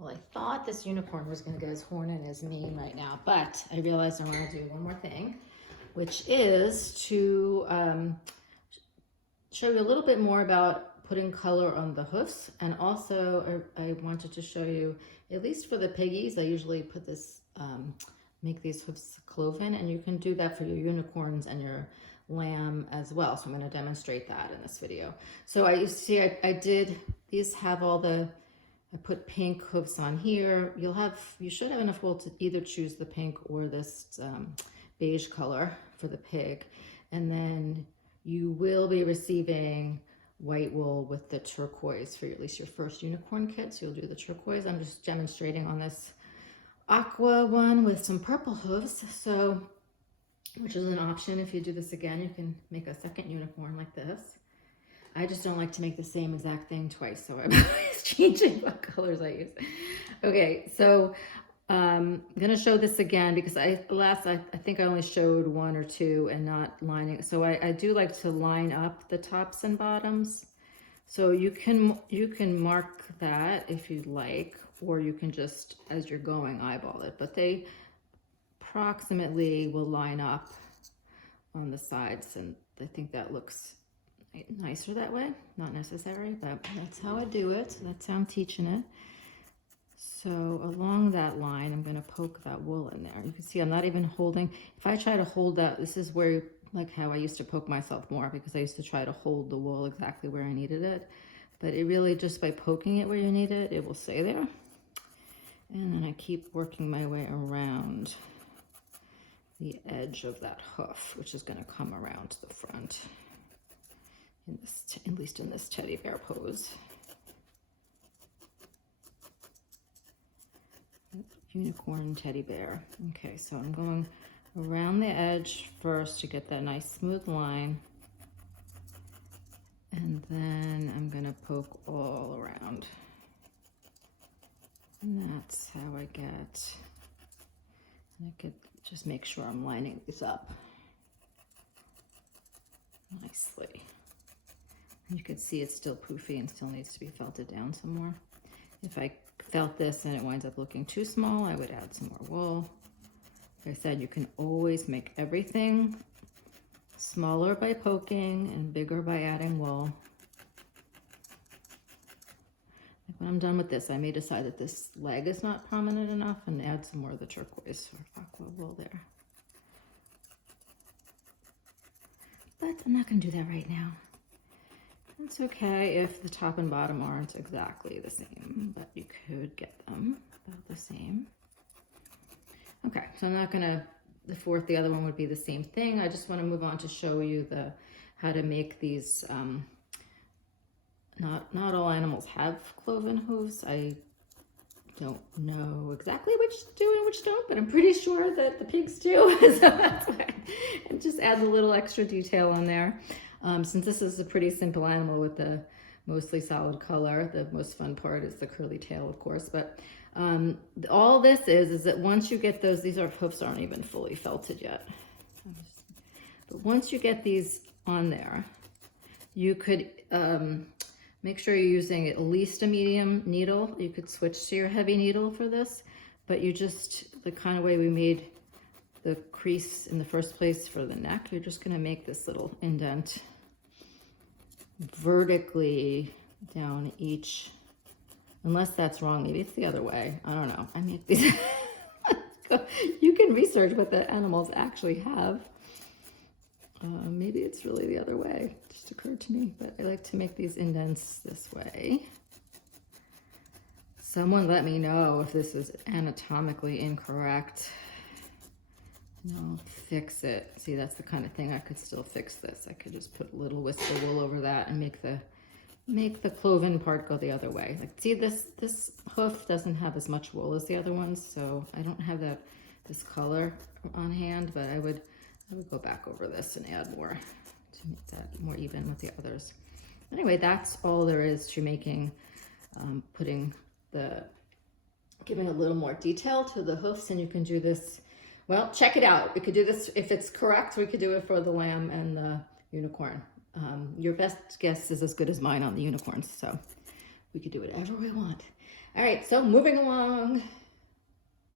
Well, I thought this unicorn was going to get his horn and his mane right now, but I realized I want to do one more thing, which is to show you a little bit more about putting color on the hoofs. And also I wanted to show you, at least for the piggies, I usually put this, make these hoofs cloven, and you can do that for your unicorns and your lamb as well. So I'm going to demonstrate that in this video. So I did, these have all the, I put pink hoofs on here. You should have enough wool to either choose the pink or this beige color for the pig. And then you will be receiving white wool with the turquoise for at least your first unicorn kit. So you'll do the turquoise. I'm just demonstrating on this aqua one with some purple hooves. So, which is an option. If you do this again, you can make a second unicorn like this. I just don't like to make the same exact thing twice, so I'm always changing what colors I use. Okay, so I'm gonna show this again because I think I only showed one or two and not lining. So I do like to line up the tops and bottoms. So you can mark that if you like, or you can just, as you're going, eyeball it. But they approximately will line up on the sides, and I think that looks nicer that way. Not necessary, but that's how I do it. That's how I'm teaching it. So along that line, I'm going to poke that wool in there. You can see I'm not even holding. If I try to hold that, this is where, like how I used to poke myself more, because I used to try to hold the wool exactly where I needed it. But it really, just by poking it where you need it, it will stay there. And then I keep working my way around the edge of that hoof, which is going to come around to the front. In this, at least in this teddy bear pose. Unicorn teddy bear. Okay, so I'm going around the edge first to get that nice smooth line. And then I'm going to poke all around. And that's how I get, and I could just make sure I'm lining these up nicely. You can see it's still poofy and still needs to be felted down some more. If I felt this and it winds up looking too small, I would add some more wool. Like I said, you can always make everything smaller by poking and bigger by adding wool. Like when I'm done with this, I may decide that this leg is not prominent enough and add some more of the turquoise or aqua wool there. But I'm not going to do that right now. It's okay if the top and bottom aren't exactly the same, but you could get them about the same. Okay, so I'm not gonna, the other one would be the same thing. I just want to move on to show you how to make these. Not all animals have cloven hooves. I don't know exactly which do and which don't, but I'm pretty sure that the pigs do. So that's why I just add a little extra detail on there. Since this is a pretty simple animal with the mostly solid color, the most fun part is the curly tail, of course. But all this is that once you get those, these hoofs aren't even fully felted yet. But once you get these on there, you could make sure you're using at least a medium needle. You could switch to your heavy needle for this, but you just, the kind of way we made the crease in the first place for the neck, you're just going to make this little indent vertically down each, unless that's wrong. Maybe it's the other way. I don't know. I make these. You can research what the animals actually have. Maybe it's really the other way. It just occurred to me, but I like to make these indents this way. Someone let me know if this is anatomically incorrect. And I'll fix it. See, that's the kind of thing I could still fix this. I could just put a little wisp of wool over that and make the cloven part go the other way. Like, see, this hoof doesn't have as much wool as the other ones, so I don't have this color on hand, but I would go back over this and add more to make that more even with the others. Anyway, that's all there is to making, giving a little more detail to the hoofs, and you can do this. Well, check it out. We could do this, if it's correct, we could do it for the lamb and the unicorn. Your best guess is as good as mine on the unicorns, so we could do whatever we want. All right, so moving along.